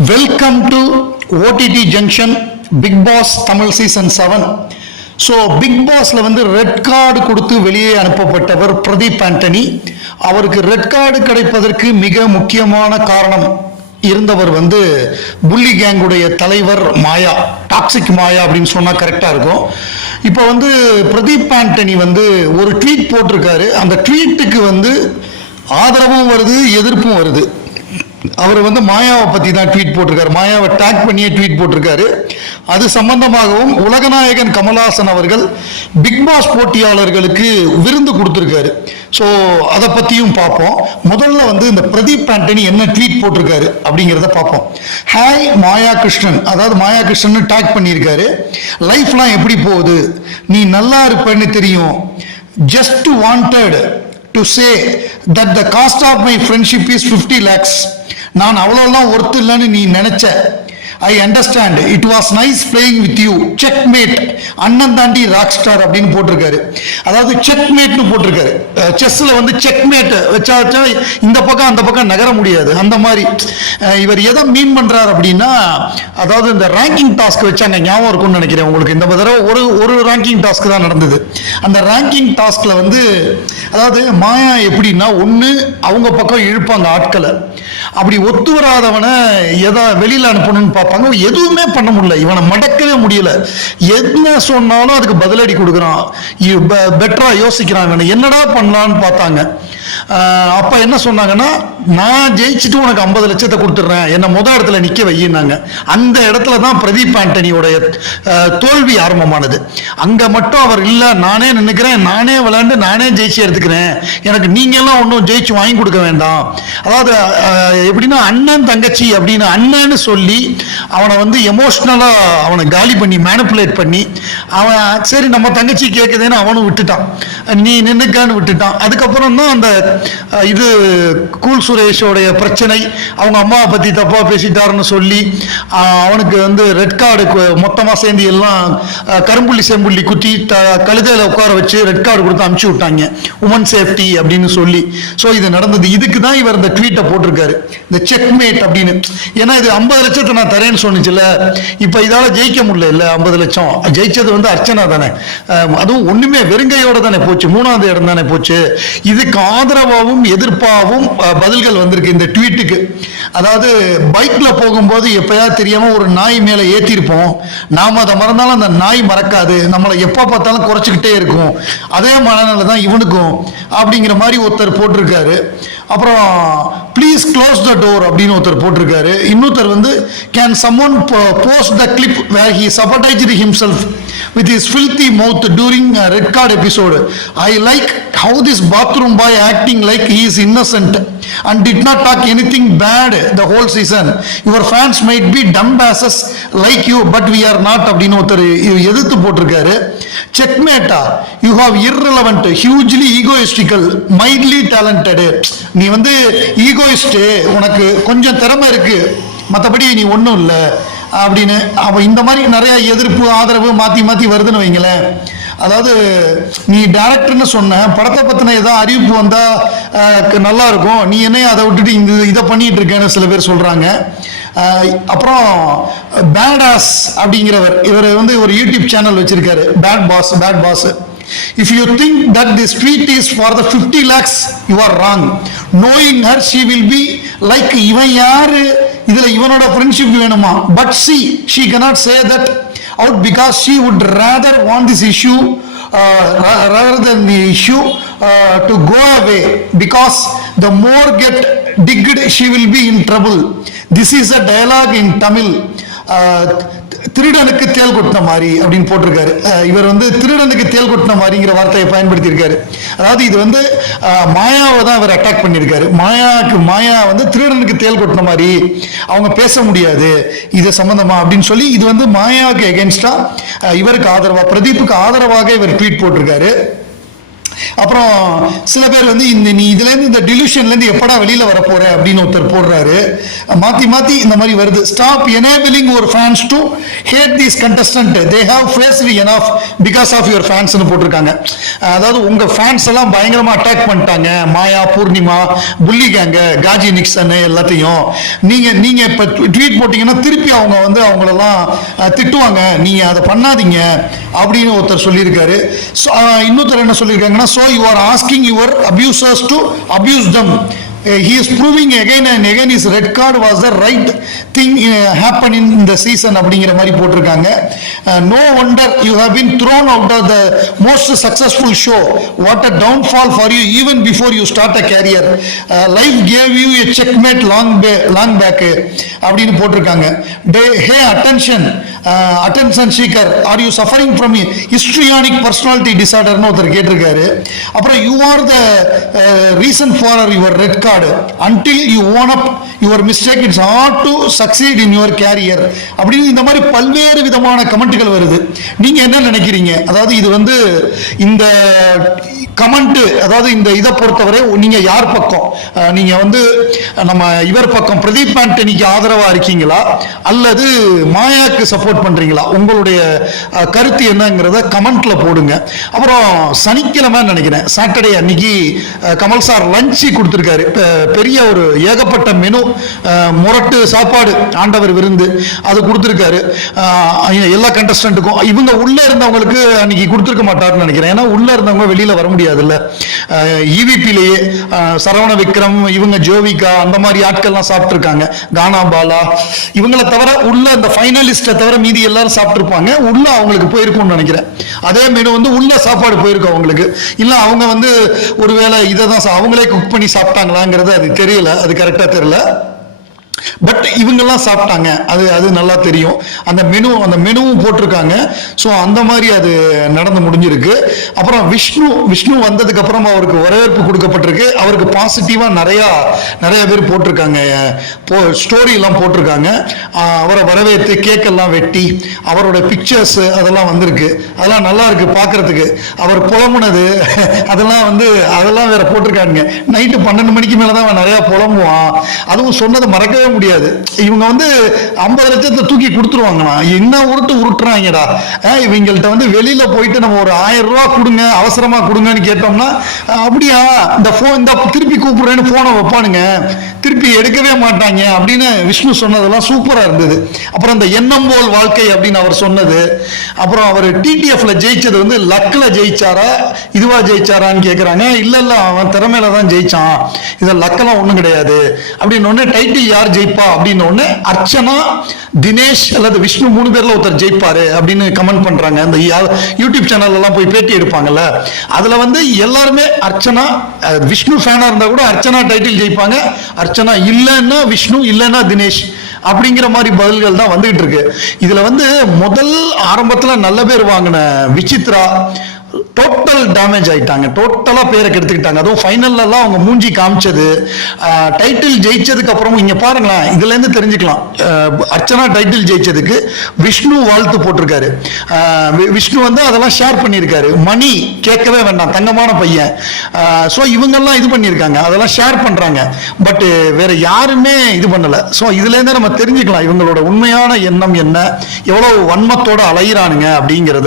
Welcome to OTT junction Bigg Boss Tamil season 7. So Bigg பாஸ்ல வந்து red card கொடுத்து வெளியே அனுப்பப்பட்டவர் பிரதீப் ஆண்டனி. அவருக்கு ரெட் கார்டு கிடைப்பதற்கு மிக முக்கியமான காரணம் இருந்தவர் வந்து புள்ளி கேங்குடைய தலைவர் மாயா, டாக்ஸிக் மாயா அப்படின்னு சொன்னா கரெக்டா இருக்கும். இப்போ வந்து பிரதீப் ஆண்டனி வந்து ஒரு ட்வீட் போட்டிருக்காரு. அந்த ட்வீட்டுக்கு வந்து ஆதரவும் வருது, எதிர்ப்பும் வருது. அவர் வந்து மாயாவை பற்றி தான் ட்வீட் போட்டிருக்காரு, மாயாவை டேக் பண்ணியே ட்வீட் போட்டிருக்காரு. அது சம்பந்தமாகவும் உலகநாயகன் கமல்ஹாசன் அவர்கள் பிக் பாஸ் போட்டியாளர்களுக்கு விருந்து கொடுத்துருக்காரு. ஸோ அதை பற்றியும் பார்ப்போம். முதல்ல வந்து இந்த பிரதீப் ஆண்டனி என்ன ட்வீட் போட்டிருக்காரு அப்படிங்கிறத பார்ப்போம். ஹாய் மாயா கிருஷ்ணன், அதாவது மாயா கிருஷ்ணன் டேக் பண்ணியிருக்காரு. லைஃப்லாம் எப்படி போகுது, நீ நல்லா இருப்பேன்னு தெரியும். Just wanted to say that the cost of my friendship is 50 lakhs. நான் அவ்வளோலாம் ஒர்த்து இல்லைன்னு நீ நினைச்ச. I understand. It was nice playing with you. Checkmate. அண்ணன் தாண்டி ராக் ஸ்டார் அப்படின்னு போட்டிருக்காரு. அதாவது செக்மேட்னு போட்டிருக்காரு. செஸ்ல வந்து செக்மேட் வச்சா இந்த பக்கம் அந்த பக்கம் நகர முடியாது. அந்த மாதிரி இவர் எதை மீன் பண்றாரு அப்படின்னா, அதாவது இந்த ரேங்கிங் டாஸ்க் வச்சாங்க, ஞாபகம் இருக்கும்னு நினைக்கிறேன் உங்களுக்கு. இந்த தடவை ஒரு ரேங்கிங் டாஸ்க் தான் நடந்தது. அந்த ரேங்கிங் டாஸ்க்ல வந்து அதாவது மாயா எப்படின்னா, ஒன்று அவங்க பக்கம் இழுப்பாங்க ஆட்களை, அப்படி ஒத்து வராதவனை எதை வெளியில அனுப்பணும்னு பார்ப்பாங்க. எதுவுமே பண்ண முடியல, இவனை மடக்கவே முடியல. என்ன சொன்னாலும் அதுக்கு பதிலடி கொடுக்குறான், பெட்டரா யோசிக்கிறான், இவனை என்னடா பண்ணலான்னு பார்த்தாங்க. அப்ப என்ன சொன்னாங்கன்னா, நான் ஜெயிச்சுட்டு உனக்கு 50 லட்சத்தை கொடுத்துட்றேன், என்ன இடத்துல நிக்க வையினாங்க. அந்த இடத்துல தான் பிரதீப் ஆண்டனியோடைய தோல்வி ஆரம்பமானது. அங்க மட்டும் அவர் இல்ல, நானே நினைக்கிறேன், நானே விளையாண்டு நானே ஜெயிச்சு எடுத்துக்கிறேன், எனக்கு நீங்க எல்லாம் ஒன்றும் ஜெயிச்சு வாங்கி கொடுக்க வேண்டாம். அதாவது எப்படின்னா, அண்ணன் தங்கச்சி அப்படின்னு அண்ணன்னு சொல்லி அவனை வந்து எமோஷனலா அவனை காலி பண்ணி மேனிப்புலேட் பண்ணி அவன் சரி நம்ம தங்கச்சி கேட்குதுன்னு அவனும் விட்டுட்டான், நீ நின்னுக்கான்னு விட்டுட்டான். அதுக்கப்புறம் தான் அந்த இது கூல் சுரேஷோடைய பிரச்சனை, அவங்க அம்மாவை பத்தி தப்பா பேசிட்டாருன்னு சொல்லி அவனுக்கு வந்து ரெட் கார்டு மொத்தமா சேர்ந்து எல்லாம் கரும்புள்ளி செம்புள்ளி குத்தி கழுதையில உட்கார வச்சு ரெட் கார்டு கொடுத்து அனுப்பிச்சு விட்டாங்க, உமன் சேஃப்டி அப்படின்னு சொல்லி. ஸோ இது நடந்தது. இதுக்கு தான் இவர் இந்த ட்வீட்டை போட்டிருக்காரு, இந்த செக்மேட் அப்படின்னு. ஏன்னா இது 50 லட்சத்தை நான் தரேன்னு சொன்னிச்சுல, இப்ப இதால ஜெயிக்க முடியல. இல்ல 50 லட்சம் ஜெயிச்சது வந்து அர்ச்சனா தானே, அதுவும் ஒண்ணுமே வெறுங்கையோட தானே போச்சு, 3வது இடம் தானே போச்சு. இதுக்கு ஆதரவாகவும் எதிர்ப்பாகவும் பதில்கள் வந்திருக்கு இந்த ட்வீட்டுக்கு. அதாவது பைக்ல போகும்போது எப்பயாவது தெரியாம ஒரு நாய் மேல ஏத்திருப்போம், நாம அதை மறந்தாலும் அந்த நாய் மறக்காது, நம்மளை எப்ப பார்த்தாலும் குறைச்சிக்கிட்டே இருக்கும். அதே மனநிலை தான் இவனுக்கும் அப்படிங்கிற மாதிரி ஒருத்தர் போட்டிருக்காரு. அப்புறம் ப்ளீஸ் க்ளோஸ் த டோர் அப்படின்னு ஒருத்தர் போட்டிருக்காரு. இன்னொருத்தர் வந்து can someone post the clip where he sabotaged himself with his filthy mouth during a red card episode. I like how this bathroom boy acting like he is innocent and did not talk anything bad the whole season. Your fans might be dumbasses like you but we are not அப்படின்னு ஒருத்தர் எதிர்த்து போட்டிருக்காரு. செக்மேட்டா, you have irrelevant, hugely egoistical, mildly talented. நீ வந்து egoist, உனக்கு கொஞ்சம் திறமை இருக்கு, மற்றபடி நீ ஒன்றும் இல்லை அப்படின்னு. அப்போ இந்த மாதிரி நிறைய எதிர்ப்பு ஆதரவு மாற்றி மாற்றி வருதுன்னு வைங்களேன். அதாவது நீ டேரக்டர்னு சொன்ன படத்தை பற்றின ஏதாவது அறிவிப்பு வந்தால் நல்லா இருக்கும், நீ என்ன அதை விட்டுட்டு இதை பண்ணிட்டு இருக்கேன்னு சில பேர் சொல்கிறாங்க. அப்புறம் பேடாஸ் அப்படிங்கிறவர், இவர் வந்து ஒரு யூடியூப் சேனல் வச்சிருக்காரு, bad boss. If you think that this tweet is for the 50 lakhs, you are wrong. Knowing her, she will be like, இவன் யாரு, இதுல இவனோட ஃப்ரெண்ட்ஷிப் வேணுமா? But she cannot say that out because she would rather want this issue rather than the issue to go away, because the more get digged she will be in trouble. This is a dialogue in Tamil. திருடனுக்கு தேல் கொட்டின மாதிரி அப்படின்னு போட்டிருக்காரு. இவர் வந்து திருடனுக்கு தேல் கொட்டின மாதிரிங்கிற வார்த்தையை பயன்படுத்தி இருக்காரு. அதாவது இது வந்து மாயாவை தான் இவர் அட்டாக் பண்ணியிருக்காரு. மாயா வந்து திருடனுக்கு தேல் கொட்டின மாதிரி, அவங்க பேச முடியாது இது சம்பந்தமா அப்படின்னு சொல்லி, இது வந்து மாயாவுக்கு எகென்ஸ்டா இவருக்கு ஆதரவா, பிரதீப்புக்கு ஆதரவாக இவர் ட்வீட் போட்டிருக்காரு. அப்புறம் சில பேர் வந்து நீ இதுல இருந்து இந்த டிலூஷன்ல இருந்து எப்படா வெளியில வர போற அப்படின்னு ஒருத்தர் போடுறாரு. மாத்தி மாத்தி இந்த மாதிரி வருது. Stop enabling your fans to hate these contestant, they have faced enough because of your ஃபேன்ஸ்னு போட்டிருக்காங்க. அதாவது உங்க ஃபேன்ஸ் எல்லாம் பயங்கரமா அட்டாக் பண்ணிட்டாங்க, மாயா, பூர்ணிமா, புள்ளி கேங்க, காஜி நிக்சன் எல்லாத்தையும். நீங்க இப்ப ட்வீட் போட்டீங்கன்னா திருப்பி அவங்க வந்து அவங்களெல்லாம் திட்டுவாங்க, நீங்க அதை பண்ணாதீங்க அப்படின்னு ஒருத்தர் சொல்லியிருக்காரு. இன்னொருத்தர் என்ன சொல்லியிருக்காங்கன்னா, so you are asking your abusers to abuse them. He is proving again and again his red card was the right thing happen in the season அப்படிங்கிற மாதிரி போட்டிருக்காங்க. No wonder you have been thrown out of the most successful show. What a downfall for you even before you start a career. Life gave you a checkmate long back அப்படின்னு போட்டிருக்காங்க. Hey attention seeker, are you suffering from histrionic personality disorder னு ஒருத்தர் கேட்டிருக்காரு. அப்புறம் you are the reason for your red card. Until you own up your mistake, it's hard to succeed in your career அப்படின்னு இந்த மாதிரி பல்வேறு விதமான கமெண்ட்கள் வருது. நீங்க என்ன நினைக்கிறீங்க? அதாவது இது வந்து இந்த கமெண்ட், அதாவது இந்த இதை பொறுத்தவரை நீங்க யார் பக்கம்? நீங்க வந்து நம்ம இவர் பக்கம் பிரதீப் ஆண்டனிக்கு ஆதரவா இருக்கீங்களா அல்லது மாயாக்கு சப்போர்ட் பண்றீங்களா? உங்களுடைய கருத்து என்னங்கிறத கமெண்ட்ல போடுங்க. அப்புறம் சனிக்கிழமை நினைக்கிறேன், சாட்டர்டே அன்னைக்கு கமல் சார் லஞ்ச் கொடுத்துருக்காரு. பெரிய ஒரு ஏகப்பட்ட மெனு, முரட்டு சாப்பாடு, ஆண்டவர் விருந்து அது கொடுத்துருக்காரு எல்லா கண்டஸ்டன்ட்டுக்கும். இவங்க உள்ள இருந்தவங்களுக்கு அன்னைக்கு கொடுத்துருக்க மாட்டாருன்னு நினைக்கிறேன். ஏன்னா உள்ள இருந்தவங்க வெளியில வர முடியாதுல்ல. இவிபிலேயே சரவண விக்ரம், இவங்க ஜோவிகா, அந்த மாதிரி ஆட்கள்லாம் சாப்பிட்டு இருக்காங்க. கானா பாலா இவங்களை தவிர உள்ள இந்த ஃபைனலிஸ்ட தவிர மீதி எல்லாரும் சாப்பிட்டு இருப்பாங்க. உள்ள அவங்களுக்கு போயிருக்கும்னு நினைக்கிறேன். அதே மெனு வந்து உள்ள சாப்பாடு போயிருக்கும் அவங்களுக்கு. இல்ல அவங்க வந்து ஒருவேளை இதை தான் அவங்களே குக் பண்ணி சாப்பிட்டாங்களாங்கிறது அது தெரியல, அது கரெக்டா தெரியல. பட் இவங்கெல்லாம் சாப்பிட்டாங்க, அது நல்லா தெரியும். அந்த மெனுவும் போட்டிருக்காங்க. ஸோ அந்த மாதிரி அது நடந்து முடிஞ்சிருக்கு. அப்புறம் விஷ்ணு வந்ததுக்கு அப்புறம் அவருக்கு வரவேற்பு கொடுக்கப்பட்டிருக்கு. அவருக்கு பாசிட்டிவா நிறைய பேர் போட்டிருக்காங்க, ஸ்டோரி எல்லாம் போட்டிருக்காங்க. அவரை வரவேற்று கேக் எல்லாம் வெட்டி அவரோட பிக்சர்ஸ் அதெல்லாம் வந்திருக்கு. அதெல்லாம் நல்லா இருக்கு பார்க்கறதுக்கு. அவர் புலம்புனது அதெல்லாம் வேற போட்டிருக்காங்க. நைட்டு 12 மணிக்கு மேலதான் நிறைய புலம்புவான். அதுவும் சொன்னதை மறக்கவே முடியாது. இவங்க வந்து 50 லட்சத்தை தூக்கி கொடுத்துருவாங்கண்ணா. என்ன உருட்டுறாங்கடா. இவங்கள்ட்ட வந்து வெளியில போயிட்டு நம்ம ஒரு 1000 ரூபா கொடுங்க, அவசரமா கொடுங்கன்னு கேட்டோம்னா, அப்படியா இந்த திருப்பி கூப்பிடுறேன்னு போனை வைப்பானுங்க, திருப்பி எடுக்கவே மாட்டாங்க அப்படின்னு விஷ்ணு சொன்னதெல்லாம் சூப்பரா இருந்தது. அப்புறம் இந்த எண்ணம் போல் வாழ்க்கை அப்படின்னு அவர் சொன்னது. அப்புறம் அவர் டிடிஎஃப்ல ஜெயிச்சது வந்து லக்ல ஜெயிச்சாரா இதுவா ஜெயிச்சாரான்னு கேட்கறாங்க. இல்ல அவன் திறமையில தான் ஜெயிச்சான், இதை லக்கெல்லாம் ஒண்ணும் கிடையாது அப்படின்னு ஒண்ணு. டைட்டில் யார் ஜெயிப்பா அப்படின்னு ஒண்ணு, அர்ச்சனா, தினேஷ் அல்லது விஷ்ணு 3 பேர்ல ஒருத்தர் ஜெயிப்பாரு அப்படின்னு கமெண்ட் பண்றாங்க. அந்த யூடியூப் சேனல் எல்லாம் போய் பேட்டி எடுப்பாங்கல்ல, அதுல வந்து எல்லாருமே அர்ச்சனா, விஷ்ணு ஃபேனா இருந்தா கூட அர்ச்சனா டைட்டில் ஜெயிப்பாங்க, அர்ச்சனா இல்லைன்னா விஷ்ணு, இல்லைன்னா தினேஷ் அப்படிங்கிற மாதிரி பதில்கள் தான் வந்துகிட்டு இருக்கு. இதுல வந்து முதல் ஆரம்பத்துல நல்ல பேர் வாங்கின விசித்ரா டோட்டல் டேமேஜ் ஆயிட்டாங்க, டோட்டலா பேரை கெடுத்துக்கிட்டாங்க. அதுவும் ஃபைனல்லாம் அவங்க மூஞ்சி காமிச்சது, டைட்டில் ஜெயிச்சதுக்கு அப்புறம் இங்க பாருங்களேன், இதுல இருந்து தெரிஞ்சுக்கலாம். அர்ச்சனா டைட்டில் ஜெயிச்சதுக்கு விஷ்ணு வாழ்த்து போட்டிருக்காரு. விஷ்ணு வந்து அதெல்லாம் ஷேர் பண்ணியிருக்காரு. மணி கேட்கவே வேண்டாம், தங்கமான பையன். ஸோ இவங்கெல்லாம் இது பண்ணியிருக்காங்க, அதெல்லாம் ஷேர் பண்றாங்க. பட் வேற யாருமே இது பண்ணல. ஸோ இதுல இருந்து நம்ம தெரிஞ்சுக்கலாம் இவங்களோட உண்மையான எண்ணம் என்ன, எவ்வளவு வன்மத்தோட அலையிறானுங்க அப்படிங்கிறத.